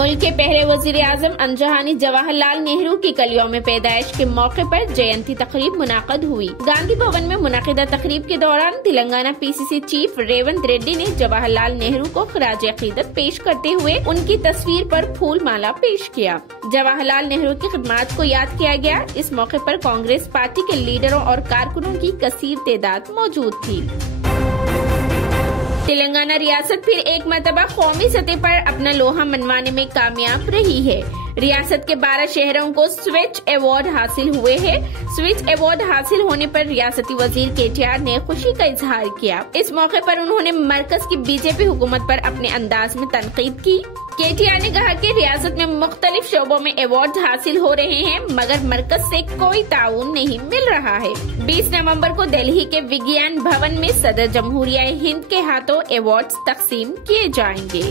मुल्क के पहले वज़ीर-ए-आज़म अनजहानी जवाहरलाल नेहरू की कल यौम पैदाइश के मौके पर जयंती तकरीब मुनाक़द हुई। गांधी भवन में मुनाक़िदा तकरीब के दौरान तेलंगाना पीसीसी चीफ रेवंत रेड्डी ने जवाहरलाल नेहरू को खराज अक़ीदत पेश करते हुए उनकी तस्वीर पर फूल माला पेश किया। जवाहरलाल नेहरू की खिदमत को याद किया गया। इस मौके पर कांग्रेस पार्टी के लीडरों और कारकुनों की कसीर तादाद मौजूद थी। तेलंगाना रियासत फिर एक मरतबा कौमी सतह पर अपना लोहा मनवाने में कामयाब रही है। रियासत के 12 शहरों को स्विच अवार्ड हासिल हुए हैं। स्विच अवार्ड हासिल होने पर रियासती वजीर केटीआर ने खुशी का इजहार किया। इस मौके पर उन्होंने मरकज की बीजेपी हुकूमत पर अपने अंदाज में तनकीद की। केटीआर ने कहा कि रियासत में मुख्तलिफ शोबों में अवार्ड हासिल हो रहे हैं, मगर मरकज से कोई ताउन नहीं मिल रहा है। 20 नवंबर को दिल्ली के विज्ञान भवन में सदर जमहूरिया हिंद के हाथों अवार्ड तकसीम किए जाएंगे।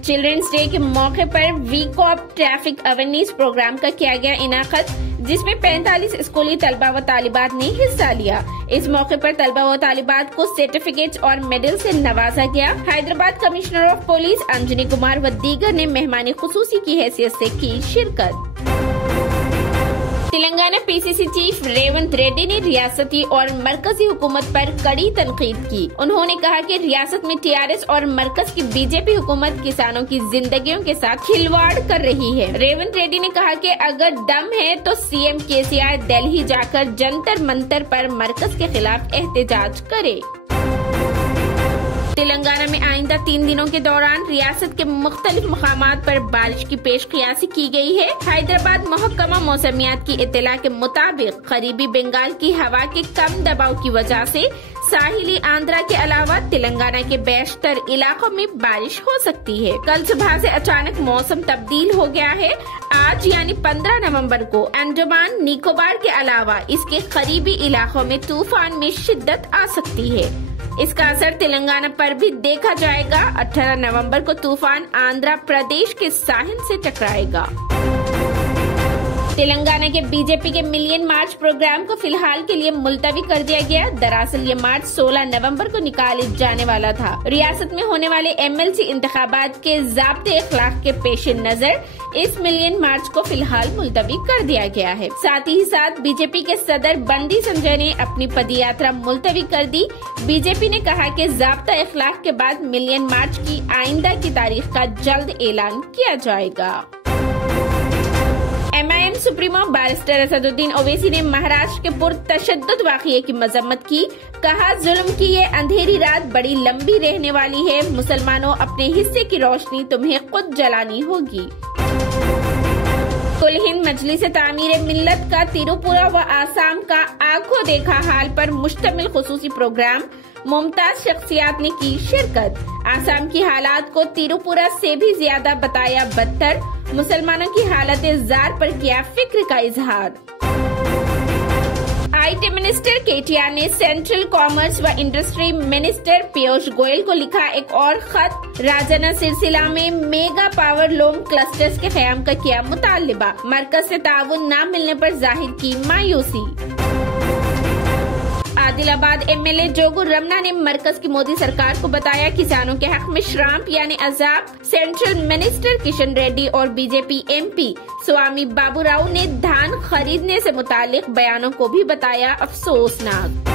चिल्ड्रंस डे के मौके पर week of traffic awareness programme का किया गया इनाक़त, जिसमें 45 स्कूली तलबा व तालिबात ने हिस्सा लिया। इस मौके पर तलबा व तालिबात को सर्टिफिकेट और मेडल से नवाजा गया। Hyderabad commissioner of police Anjani Kumar व दीगर ने मेहमानी खुसूसी की हैसियत से की शिरकत। तेलंगाना पीसीसी चीफ रेवंत रेड्डी ने रियासती और मरकजी हुकूमत पर कड़ी तनकीद की। उन्होंने कहा कि रियासत में टीआरएस और मरकज की बीजेपी हुकूमत किसानों की जिंदगियों के साथ खिलवाड़ कर रही है। रेवंत रेड्डी ने कहा कि अगर दम है तो सीएम केसीआर दिल्ली जाकर जंतर मंतर पर मरकज के खिलाफ एहतजाज करे। तेलंगाना में आइंदा 3 दिनों के दौरान रियासत के मुख्तलिफ मकामात पर बारिश की पेशकियासी की गई है। हैदराबाद महकमा मौसमियात की इत्तला के मुताबिक करीबी बंगाल की हवा के कम दबाव की वजह से साहिली आंध्रा के अलावा तेलंगाना के बेशतर इलाकों में बारिश हो सकती है। कल सुबह से अचानक मौसम तब्दील हो गया है। आज यानी 15 नवंबर को अंडमान निकोबार के अलावा इसके करीबी इलाकों में तूफान में शिद्दत आ सकती है। इसका असर तेलंगाना पर भी देखा जाएगा। 18 नवंबर को तूफान आंध्र प्रदेश के साहिल से टकराएगा। तेलंगाना के बीजेपी के मिलियन मार्च प्रोग्राम को फिलहाल के लिए मुलतवी कर दिया गया। दरअसल ये मार्च 16 नवंबर को निकाले जाने वाला था। रियासत में होने वाले एमएलसी इंतखाबात के ज़ाब्ते इखलाक के पेश नजर इस मिलियन मार्च को फिलहाल मुलतवी कर दिया गया है। साथ ही साथ बीजेपी के सदर बंडी संजय ने अपनी पदयात्रा मुलतवी कर दी। बीजेपी ने कहा कि ज़ाब्ता इखलाक के बाद मिलियन मार्च की आइंदा की तारीख का जल्द ऐलान किया जाएगा। MIM supremo barrister Asaduddin Owaisi ने महाराष्ट्र के पुरतशद्दुद वाक़ये की मजम्मत की। कहा, जुल्म की ये अंधेरी रात बड़ी लंबी रहने वाली है। मुसलमानों, अपने हिस्से की रोशनी तुम्हें खुद जलानी होगी। कुल हिंद मजलिस तामीर मिल्लत का तिरुपुरा व आसाम का आंखों देखा हाल पर मुश्तमिल खुसूसी प्रोग्राम, मुमताज शख्सियात ने की शिरकत। आसाम की हालात को तिरुपुरा से भी ज्यादा बताया बदतर। मुसलमानों की हालत जार पर किया फिक्र का इजहार। आईटी मिनिस्टर केटीआर ने सेंट्रल कॉमर्स व इंडस्ट्री मिनिस्टर पीयूष गोयल को लिखा एक और खत। राजना सिलसिला में मेगा पावर लूम क्लस्टर्स के क़याम का किया मुतालिबा। मरकज से ताउन न मिलने पर जाहिर की मायूसी। आदिलाबाद एमएलए जोगू रमना ने मरकज की मोदी सरकार को बताया किसानों के हक में श्राम्प यानी अजाब। सेंट्रल मिनिस्टर किशन रेड्डी और बीजेपी एमपी स्वामी बाबूराव ने धान खरीदने से मुतालिक बयानों को भी बताया अफसोसनाक।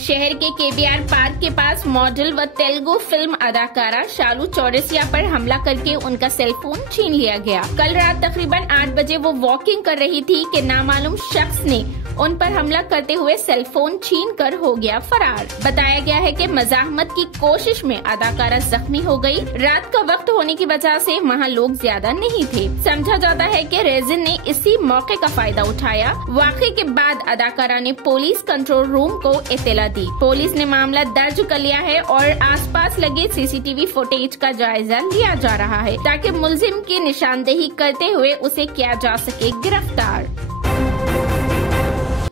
शहर के केबीआर पार्क के पास मॉडल व तेलुगु फिल्म अदाकारा शालू चौरसिया पर हमला करके उनका सेलफोन छीन लिया गया। कल रात तकरीबन 8 बजे वो वॉकिंग कर रही थी कि नामालूम शख्स ने उन पर हमला करते हुए सेलफोन छीन कर हो गया फरार। बताया गया है कि मजाहमत की कोशिश में अदाकारा जख्मी हो गई। रात का वक्त होने की वजह से वहां लोग ज्यादा नहीं थे। समझा जाता है कि रेजिन ने इसी मौके का फायदा उठाया। वाक़े के बाद अदाकारा ने पुलिस कंट्रोल रूम को इत्तला दी। पुलिस ने मामला दर्ज कर लिया है और आसपास लगे सीसीटीवी फुटेज का जायजा लिया जा रहा है ताकि मुलजिम की निशानदेही करते हुए उसे किया जा सके गिरफ्तार।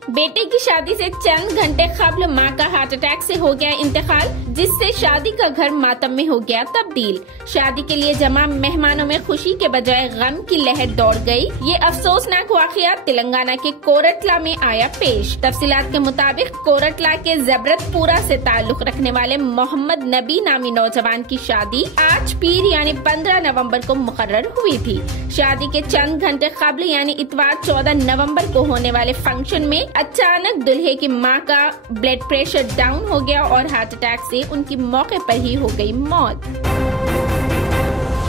बेटे की शादी से चंद घंटे कबल मां का हार्ट अटैक से हो गया इंतकाल, जिससे शादी का घर मातम में हो गया तब्दील। शादी के लिए जमा मेहमानों में खुशी के बजाय गम की लहर दौड़ गई। ये अफसोसनाक वाकया तेलंगाना के कोरटला में आया पेश। तफसीलात के मुताबिक कोरटला के जबरतपुरा से ताल्लुक रखने वाले मोहम्मद नबी नामी नौजवान की शादी आज पीर यानी 15 नवंबर को मुकर्रर हुई थी। शादी के चंद घंटे कबल यानी इतवार 14 नवंबर को होने वाले फंक्शन में अचानक दुल्हे की मां का ब्लड प्रेशर डाउन हो गया और हार्ट अटैक से उनकी मौके पर ही हो गई मौत।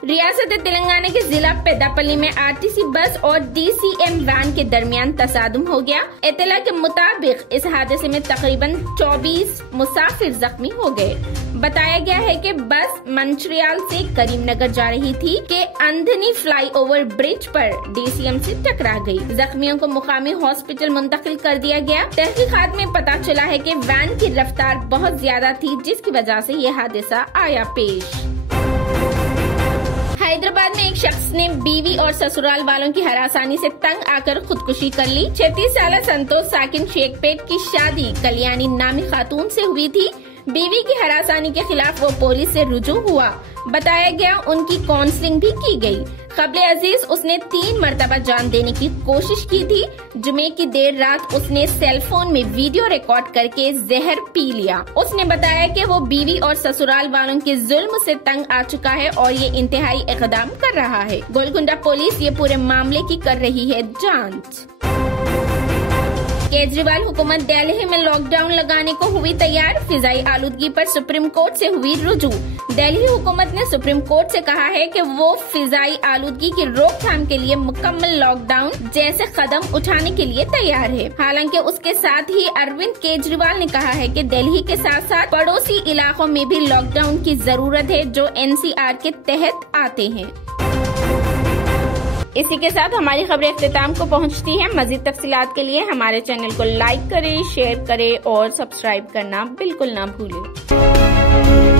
रियासत तेलंगाना के जिला पेदापल्ली में आरटीसी बस और डीसीएम वैन के दरमियान तसादुम हो गया। इत्तला के मुताबिक इस हादसे में तकरीबन 24 मुसाफिर जख्मी हो गए। बताया गया है कि बस मंचरियाल से करीमनगर जा रही थी कि अंधनी फ्लाईओवर ब्रिज पर डीसीएम से टकरा गई। जख्मियों को मुकामी हॉस्पिटल मुंतकिल कर दिया गया। तहकीकात में पता चला है कि वैन की रफ्तार बहुत ज्यादा थी, जिसकी वजह से ये हादसा आया पेश। हैदराबाद में एक शख्स ने बीवी और ससुराल वालों की हरासानी से तंग आकर खुदकुशी कर ली। 36 साल संतोष साकिन शेखपेट की शादी कल्याणी नामी खातून से हुई थी। बीवी की हरासानी के खिलाफ वो पुलिस से रुजू हुआ। बताया गया उनकी काउंसलिंग भी की गई। कबले अजीज उसने 3 मरतबा जान देने की कोशिश की थी। जुमे की देर रात उसने सेलफोन में वीडियो रिकॉर्ड करके जहर पी लिया। उसने बताया कि वो बीवी और ससुराल वालों के जुल्म से तंग आ चुका है और ये इंतहाई इकदाम कर रहा है। गोलकुंडा पुलिस ये पूरे मामले की कर रही है जांच। केजरीवाल हुकूमत दिल्ली में लॉकडाउन लगाने को हुई तैयार। फिजाई आलूदगी पर सुप्रीम कोर्ट से हुई रुजू। दिल्ली हुकूमत ने सुप्रीम कोर्ट से कहा है कि वो फिजाई आलूदगी की रोकथाम के लिए मुकम्मल लॉकडाउन जैसे कदम उठाने के लिए तैयार है। हालांकि उसके साथ ही अरविंद केजरीवाल ने कहा है कि दिल्ली के साथ साथ पड़ोसी इलाकों में भी लॉकडाउन की जरूरत है जो एनसीआर के तहत आते हैं। इसी के साथ हमारी खबरें इख्तिताम को पहुंचती हैं। मजीद तफसीलात के लिए हमारे चैनल को लाइक करें, शेयर करें और सब्सक्राइब करना बिल्कुल ना भूलें।